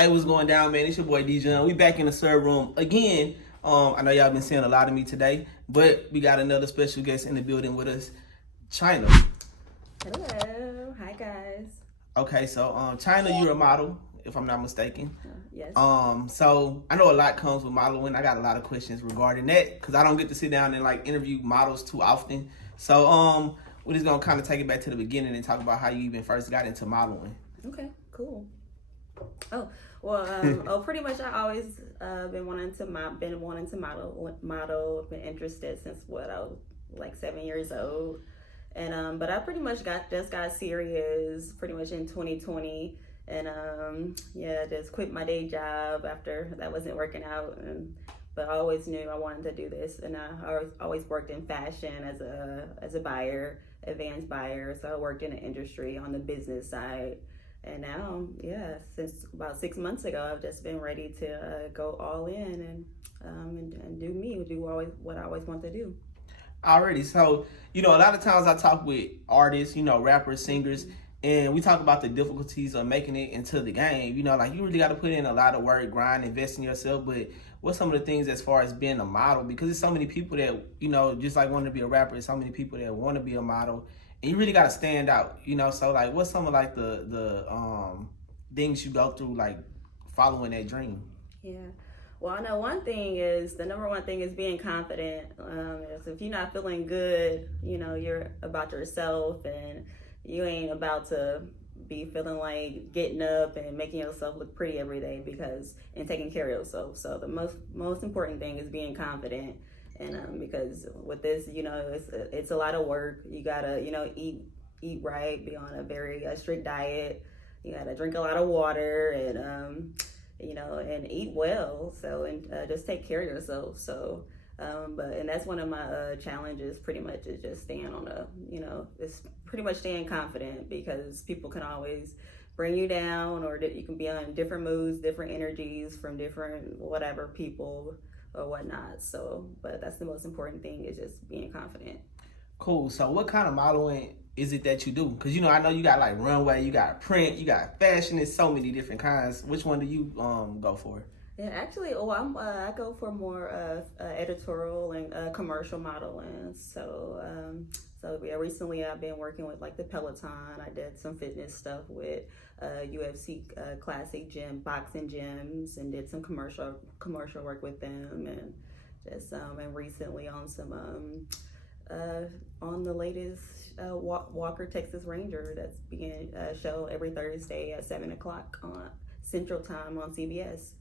Hey, what's going down, man? It's your boy DJ. We back in the serve room again. I know y'all been seeing a lot of me today, but we got another special guest in the building with us, China. Hello, hi guys. Okay, so China, you're a model, if I'm not mistaken. Yes. So I know a lot comes with modeling. I got a lot of questions regarding that because I don't get to sit down and like interview models too often. So we're just gonna kind of take it back to the beginning and talk about how you even first got into modeling. Okay, cool. Oh, well, pretty much I always been wanting to model, been interested since what I was like 7 years old, and but I pretty much just got serious pretty much in 2020, and yeah, just quit my day job after that wasn't working out, and but I always knew I wanted to do this, and I always worked in fashion as a buyer, advanced buyer, so I worked in the industry on the business side. And now, yeah, since about 6 months ago, I've just been ready to go all in and do always what I always want to do. Already, so a lot of times I talk with artists, rappers, singers, and we talk about the difficulties of making it into the game. Like you really got to put in a lot of work, grind, invest in yourself. But what's some of the things as far as being a model? Because there's so many people that just like want to be a rapper. There's so many people that want to be a model, and you really got to stand out. So like, what's some of like the things you go through like following that dream? Yeah. Well, I know the number one thing is being confident. Is if you're not feeling good, you're about yourself and you ain't about to be feeling like getting up and making yourself look pretty every day and taking care of yourself. So the most important thing is being confident. And because with this, it's a lot of work. You gotta, eat right, be on a very strict diet. You gotta drink a lot of water and eat well. So and just take care of yourself. So, and that's one of my challenges. Pretty much is just staying on it's pretty much staying confident because people can always bring you down, or that you can be on different moods, different energies from different whatever people or whatnot. So, but that's the most important thing is just being confident. Cool. So what kind of modeling is it that you do? Because I know you got like runway, you got print, you got fashion. There's so many different kinds. Which one do you go for? Yeah, actually, I go for more editorial and commercial modeling. So yeah, recently I've been working with like the Peloton. I did some fitness stuff with UFC Classic Gym, boxing gyms, and did some commercial work with them, and just and recently on some on the latest Walker Texas Ranger that's being show every Thursday at 7 o'clock on Central Time on CBS.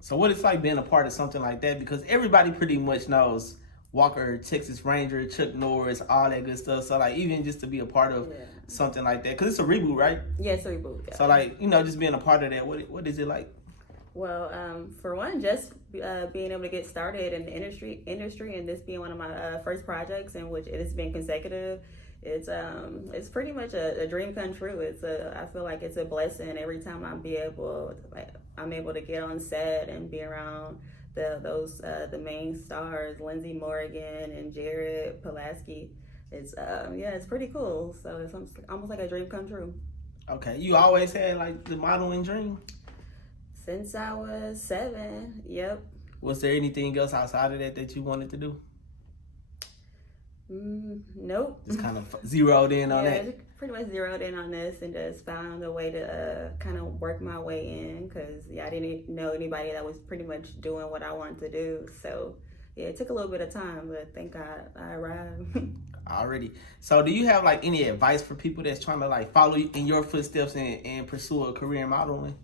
So what it's like being a part of something like that, because everybody pretty much knows Walker, Texas Ranger, Chuck Norris, all that good stuff. So like even just to be a part of something like that, because it's a reboot, right? Yeah, it's a reboot. Yeah. So like just being a part of that, what is it like? Well, for one, just being able to get started in the industry, and this being one of my first projects in which it has been consecutive. It's pretty much a dream come true. I feel like it's a blessing every time I'm able to get on set and be around the main stars, Lindsay Morgan and Jared Pulaski. It's pretty cool. So it's almost like a dream come true. Okay, you always had like the modeling dream? Since I was 7, yep. Was there anything else outside of that you wanted to do? Nope. Just kind of zeroed in on that? Just pretty much zeroed in on this and just found a way to kind of work my way in because, I didn't know anybody that was pretty much doing what I wanted to do. So, it took a little bit of time, but thank God I arrived. Already. So do you have like any advice for people that's trying to like follow in your footsteps and pursue a career in modeling?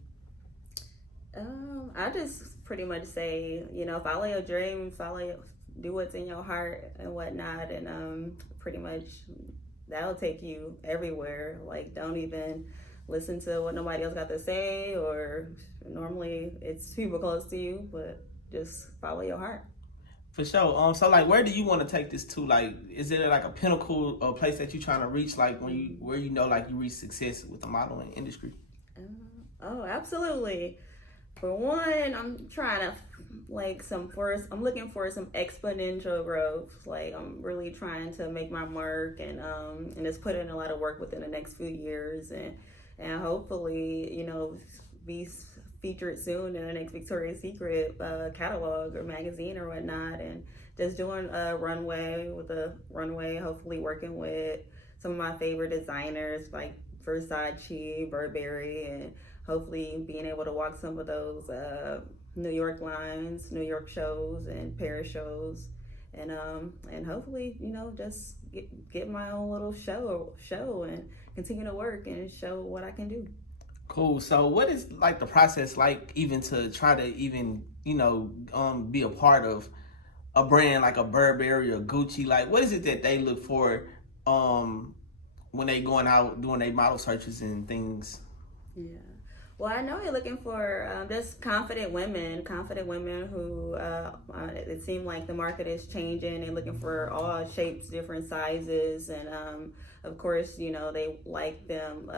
I just pretty much say, follow your dream, do what's in your heart and whatnot, and pretty much that'll take you everywhere. Like, don't even listen to what nobody else got to say, or normally it's people close to you, but just follow your heart. For sure. So like, where do you want to take this to? Like, is it like a pinnacle or place that you're trying to reach? Like where you reach success with the modeling industry? Oh, absolutely. For one, I'm trying to I'm looking for some exponential growth. Like I'm really trying to make my mark and just put in a lot of work within the next few years and hopefully, be featured soon in the next Victoria's Secret catalog or magazine or whatnot, and just doing a runway with a runway, hopefully working with some of my favorite designers like Versace, Burberry, and hopefully being able to walk some of those New York lines, New York shows, and Paris shows, and hopefully just get my own little show and continue to work and show what I can do. Cool. So what is like the process like even to try to even, be a part of a brand like a Burberry or Gucci? Like what is it that they look for when they going out doing their model searches and things? Yeah. Well, I know you're looking for just confident women who it seems like the market is changing. They're looking for all shapes, different sizes, and of course, they like them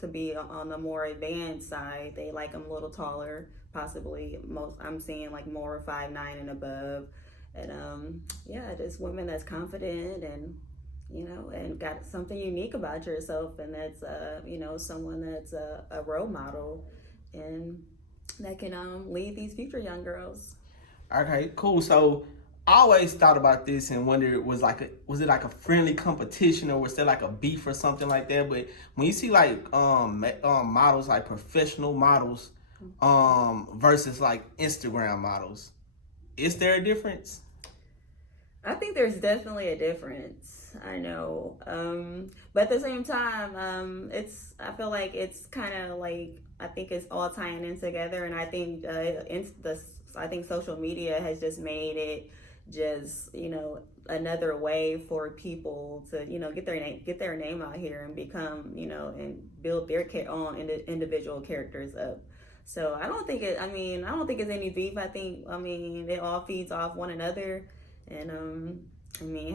to be on the more advanced side. They like them a little taller, possibly. I'm seeing like more 5'9" and above, and just women that's confident and and got something unique about yourself, and that's someone that's a role model and that can lead these future young girls. Okay, cool. So I always thought about this and wondered was it like a friendly competition, or was there like a beef or something like that? But when you see like models, like professional models versus like Instagram models, is there a difference? I think there's definitely a difference. I know, but at the same time, I feel like it's kind of like, I think it's all tying in together, and I think I think social media has just made it just another way for people to get their name out here and become and build their own individual characters up. So I don't think it's any beef. I mean it all feeds off one another. And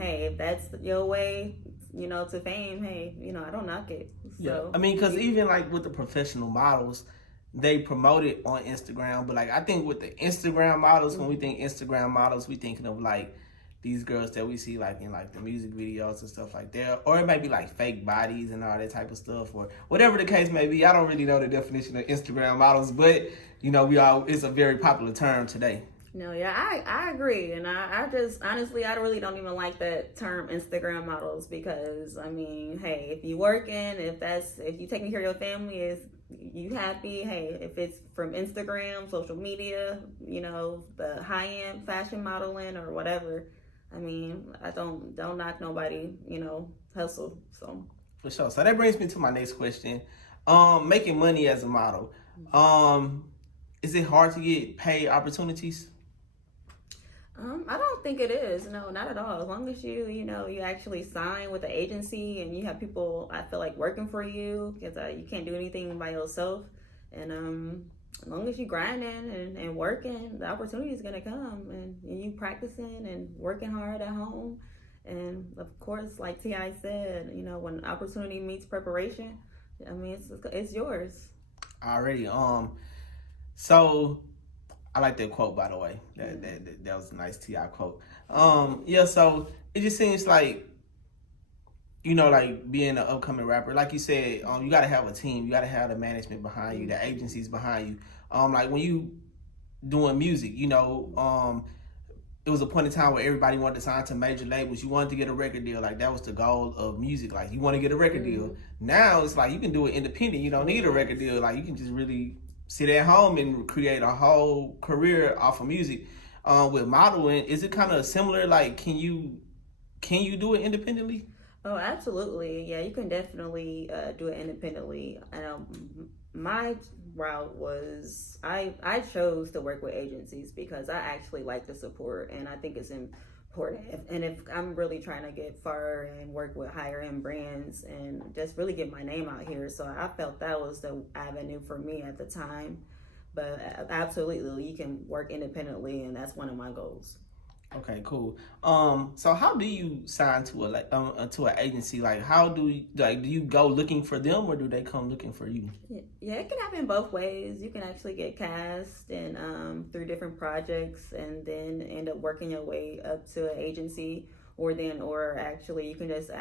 hey, if that's your way, to fame, hey, I don't knock it. So, yeah, because even like with the professional models, they promote it on Instagram. But like, I think with the Instagram models, when we think Instagram models, we thinking of like these girls that we see like in like the music videos and stuff like that, or it might be like fake bodies and all that type of stuff, or whatever the case may be. I don't really know the definition of Instagram models, but it's a very popular term today. No, yeah, I agree, and I just honestly I really don't even like that term Instagram models, because hey, if you working, if you taking care of your family, is you happy? Hey, if it's from Instagram, social media, the high end fashion modeling or whatever, I don't knock nobody, hustle. So for sure. So that brings me to my next question. Making money as a model, is it hard to get paid opportunities? I don't think it is. No, not at all. As long as you actually sign with the agency and you have people, I feel like, working for you, because you can't do anything by yourself. And as long as you grinding and working, the opportunity is gonna come. And you practicing and working hard at home. And of course, like T.I. said, when opportunity meets preparation, it's yours. Already. So I like that quote, by the way. That was a nice T.I. quote. So it just seems like, like being an upcoming rapper, like you said, you got to have a team. You got to have the management behind you, the agencies behind you. Like when you doing music, it was a point in time where everybody wanted to sign to major labels. You wanted to get a record deal. Like that was the goal of music. Like you want to get a record deal. Now it's like you can do it independent. You don't need a record deal. Like you can just really sit at home and create a whole career off of music. With modeling, is it kind of similar? Like, can you do it independently? Oh, absolutely. Yeah, you can definitely do it independently. My route was I chose to work with agencies because I actually like the support, and I think it's important. If I'm really trying to get far and work with higher end brands and just really get my name out here, so I felt that was the avenue for me at the time. But absolutely, you can work independently, and that's one of my goals. Okay, cool. So how do you sign to an agency? Like, how do you go looking for them, or do they come looking for you? Yeah, it can happen both ways. You can actually get cast and through different projects, and then end up working your way up to an agency, or actually you can just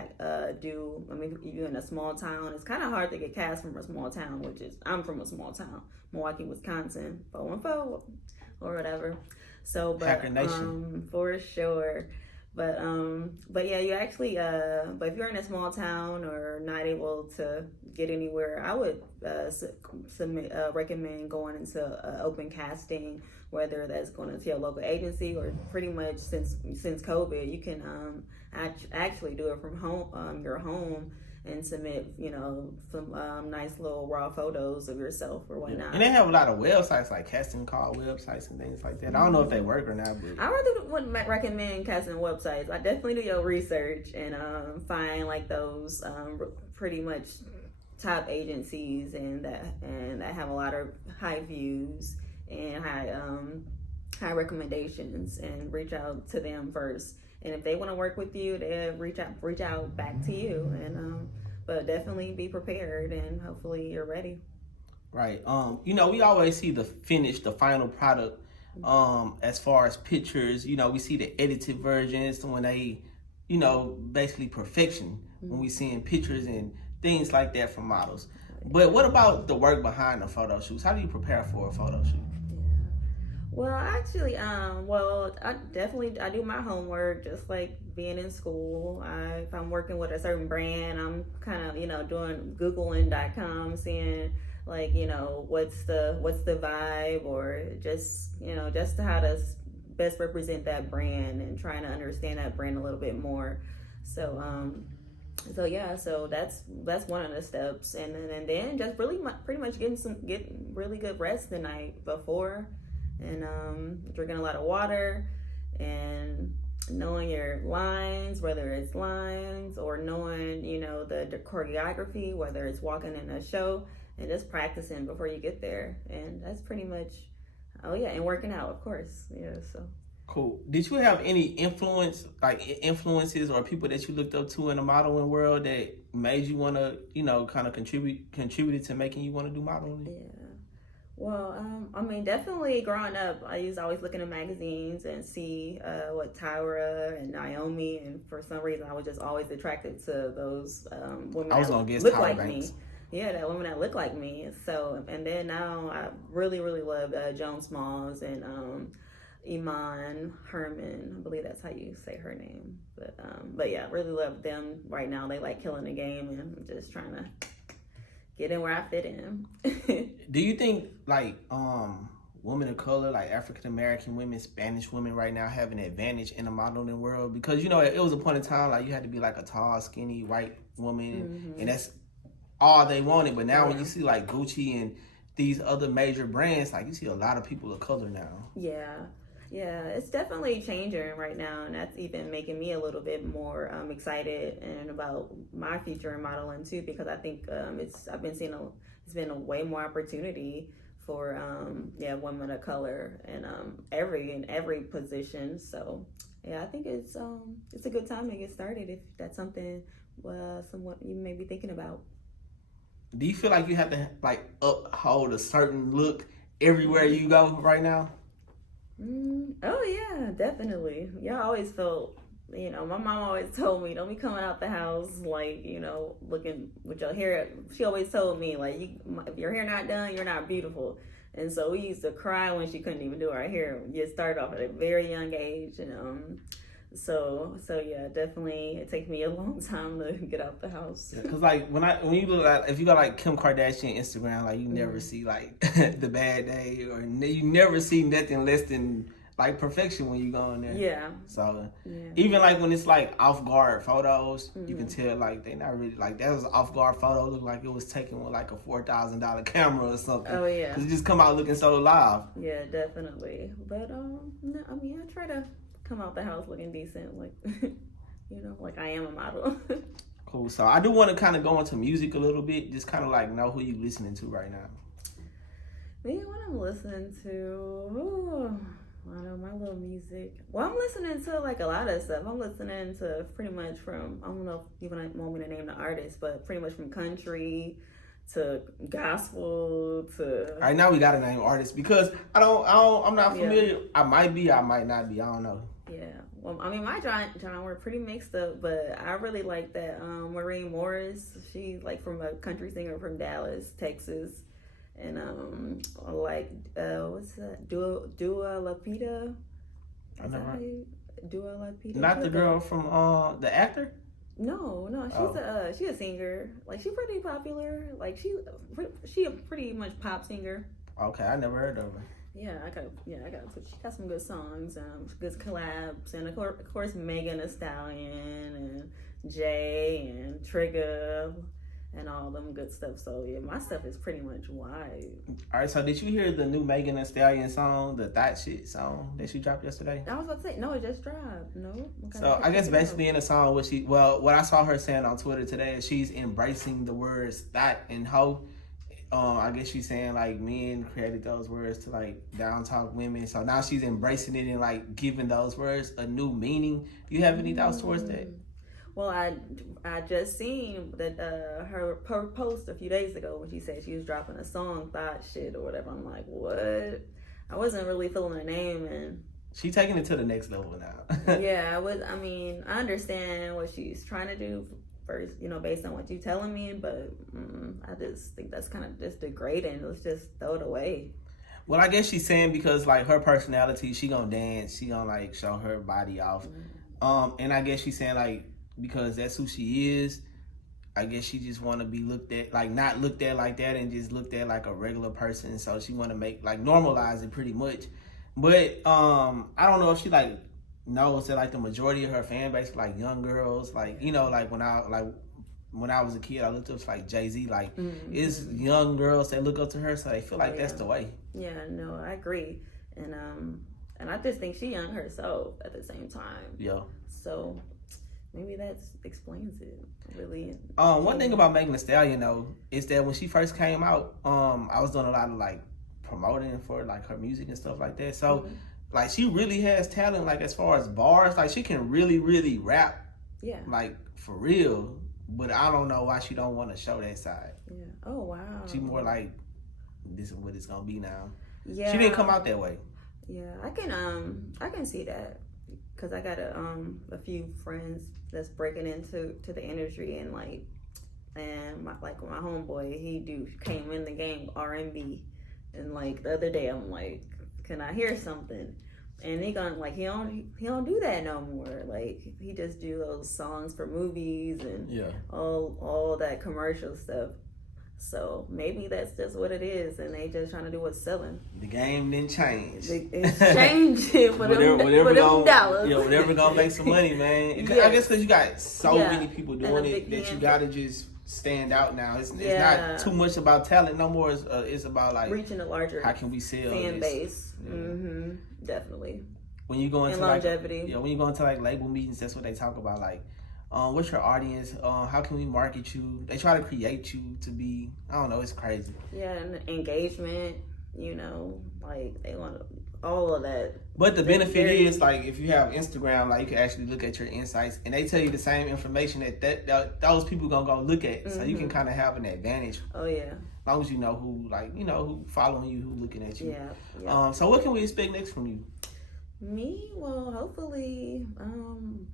do. I mean, if you're in a small town, it's kind of hard to get cast from a small town, which is I'm from a small town, Milwaukee, Wisconsin, 414 or whatever. So, but Hacker Nation. for sure. But yeah, you actually but if you're in a small town or not able to get anywhere, I would recommend going into open casting, whether that's going to your local agency or pretty much since COVID, you can actually do it from home, your home, and submit, some nice little raw photos of yourself or whatnot. And they have a lot of websites like casting call websites and things like that. I don't know if they work or not, but I really wouldn't recommend casting websites. I definitely do your research and find like those pretty much top agencies and that have a lot of high views and high recommendations, and reach out to them first. And if they want to work with you, they reach out back to you. And but definitely be prepared, and hopefully you're ready. Right. We always see the final product. As far as pictures, we see the edited versions when they, basically perfection when we seeing pictures and things like that from models. But what about the work behind the photo shoots? How do you prepare for a photo shoot? Well, actually, I do my homework just like being in school. If I'm working with a certain brand, I'm kind of, doing Googling.com, seeing like, what's the vibe, or just how to best represent that brand and trying to understand that brand a little bit more. So that's one of the steps, and then just pretty much getting really good rest the night before, and drinking a lot of water, and knowing your lines, whether it's lines or knowing the choreography, whether it's walking in a show, and just practicing before you get there. And that's pretty much, and working out, of course. So cool. Did you have any influences or people that you looked up to in the modeling world that made you want to, kind of contributed to making you want to do modeling? Yeah. Well, definitely growing up, I used to always look into magazines and see what Tyra and Naomi, and for some reason, I was just always attracted to those women that look like me. Yeah, that women that look like me. So, and then now I really, really love Joan Smalls and Iman Herman. I believe that's how you say her name. But yeah, really love them right now. They like killing the game, and I'm just trying to get in where I fit in. Do you think women of color, like African American women, Spanish women right now have an advantage in the modeling world? Because it was a point in time like you had to be like a tall, skinny white woman, and that's all they wanted. But now when you see like Gucci and these other major brands, like you see a lot of people of color now. Yeah, it's definitely changing right now, and that's even making me a little bit more excited and about my future in modeling too, because I think it's been a way more opportunity for women of color and in every position. So yeah, I think it's a good time to get started if that's something somewhat you may be thinking about. Do you feel like you have to uphold a certain look everywhere you go right now? Oh yeah, definitely. Yeah, I always felt, my mom always told me, don't be coming out the house looking with your hair. She always told me if your hair not done, you're not beautiful. And so we used to cry when she couldn't even do our hair. We started off at a very young age, and so yeah, definitely it takes me a long time to get out the house. Because when you look at, if you got Kim Kardashian Instagram, you never see the bad day, or you never see nothing less than perfection when you go in there. Yeah. So even when it's off guard photos, you can tell they not really that was an off guard photo. Looked like it was taken with a $4,000 camera or something. Oh yeah. Because it just come out looking so live. Yeah, definitely. But no, I try to come out the house looking decent, like I am a model. Cool. So I do want to kind of go into music a little bit, just kind of know who you listening to right now. Me, what I'm listening to, I know my little music. Well, I'm listening to a lot of stuff. I'm listening to pretty much from, I don't know if you want me to name the artist, but pretty much from country to gospel to. All right, now we gotta name artists because I'm not familiar. Yeah. I might be, I might not be. I don't know. Yeah. Well, I mean, my genre were pretty mixed up, but I really like that Maureen Morris. She's like from a country singer from Dallas, Texas, and I like what's that? Dua Lapita. I never. Dua Lapita. Not the girl from the actor. No, she's a singer. Like she's pretty popular. Like she a pretty much pop singer. Okay, I never heard of her. Yeah, I got. She got some good songs, good collabs, and of course Megan Thee Stallion and Jay and Trigger, and all them good stuff. So yeah, my stuff is pretty much wide. All right, so did you hear the new Megan Thee Stallion song, the Thot Shit song that she dropped yesterday? I was about to say no, it just dropped. No. So I guess basically in the song, what I saw her saying on Twitter today is she's embracing the words thot and hoe. I guess she's saying like men created those words to like down talk women. So now she's embracing it and like giving those words a new meaning. Do you have any thoughts towards that? Well, I just seen that her post a few days ago when she said she was dropping a song, Thot Shit or whatever. I'm like, what? I wasn't really feeling the name, and she taking it to the next level now. Yeah, I understand what she's trying to do. First, based on what you're telling me, but I just think that's kind of just degrading. Let's just throw it away. Well, I guess she's saying because like her personality, she gonna dance, she gonna like show her body off, and I guess she's saying like because that's who she is. I guess she just want to be looked at like not looked at like that and just looked at like a regular person. So she want to make like normalize it pretty much. But I don't know if she like knows that like the majority of her fan base like young girls, like like when I was a kid I looked up to like Jay-Z, like it's young girls that look up to her, so they feel like that's the way. Yeah, no, I agree. And I just think she young herself at the same time. Yeah. So maybe that explains it really. One thing about Megan Thee Stallion though is that when she first came out, I was doing a lot of like promoting for like her music and stuff like that. So like she really has talent, like as far as bars, like she can really, really rap. Yeah. Like for real. But I don't know why she don't want to show that side. Yeah. Oh wow. She more like this is what it's gonna be now. Yeah. She didn't come out that way. Yeah, I can see that because I got a few friends that's breaking into the industry and my homeboy he came in the game R&B and like the other day I'm like, can I hear something? And he gone like he don't do that no more. Like he just do those songs for movies and all that commercial stuff. So maybe that's just what it is, and they just trying to do what's selling. The game didn't change. It's changing for them dollars. Yeah, whatever gonna make some money, man. I guess because you got so many people doing it that you gotta just stand out now. It's not too much about talent no more. It's about like reaching a larger how can we sell fan base. Yeah. Definitely. When you go into longevity. When you go into like label meetings, that's what they talk about. Like, what's your audience? How can we market you? They try to create you to be, I don't know, it's crazy. Yeah, and engagement, like they want all of that. But the benefit is like if you have Instagram, like you can actually look at your insights and they tell you the same information that those people gonna go look at. So you can kind of have an advantage. Oh yeah. As long as you know who who following you, who looking at you. Yeah. So what can we expect next from you? Me? Well, hopefully, on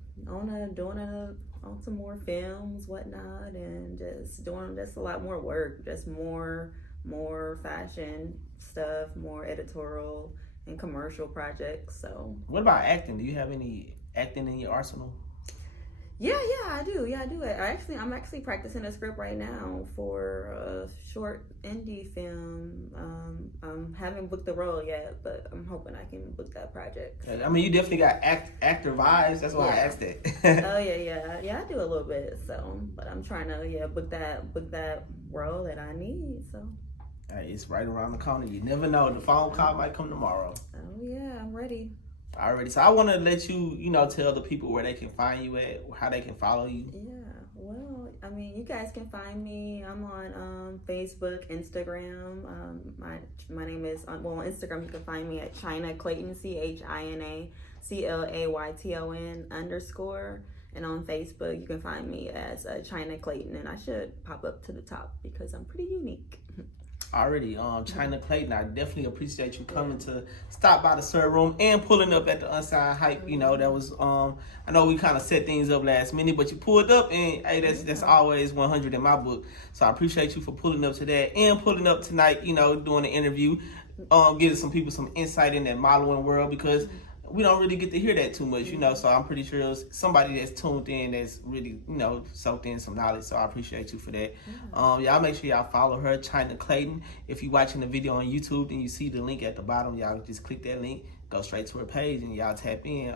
some more films, whatnot, and just doing just a lot more work, just more fashion stuff, more editorial and commercial projects. So. What about acting? Do you have any acting in your arsenal? Yeah, I do. I'm actually practicing a script right now for a short indie film. I haven't booked the role yet, but I'm hoping I can book that project. I mean, you definitely got actor vibes. That's why I asked that. Oh yeah. I do a little bit. So, but I'm trying to book that role that I need. So. Hey, it's right around the corner. You never know. The phone call might come tomorrow. Oh yeah, I'm ready. Already. So I want to let you, tell the people where they can find you at, how they can follow you. Yeah. Well, I mean, you guys can find me. I'm on Facebook, Instagram. My name is on Instagram. You can find me at China Clayton, ChinaClayton _. And on Facebook, you can find me as China Clayton, and I should pop up to the top because I'm pretty unique. Already, China Clayton, I definitely appreciate you coming to stop by the serve room and pulling up at the Unsigned Hype. You know, that was I know we kind of set things up last minute, but you pulled up, and hey, that's always 100 in my book. So I appreciate you for pulling up to that and pulling up tonight. You know, doing an interview, giving some people some insight in that modeling world, because we don't really get to hear that too much, you know. So I'm pretty sure it's somebody that's tuned in that's really, you know, soaked in some knowledge. So I appreciate you for that. Y'all make sure y'all follow her, China Clayton. If you're watching the video on YouTube and you see the link at the bottom, y'all just click that link, go straight to her page, and y'all tap in.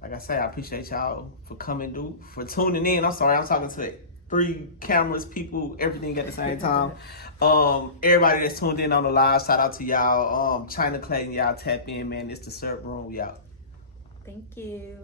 Like I say, I appreciate y'all for coming, for tuning in. I'm sorry, I'm talking to 3 cameras, people, everything at the same time. Everybody that's tuned in on the live, shout out to y'all. China Clayton, y'all tap in, man. It's the serve room, y'all. Thank you.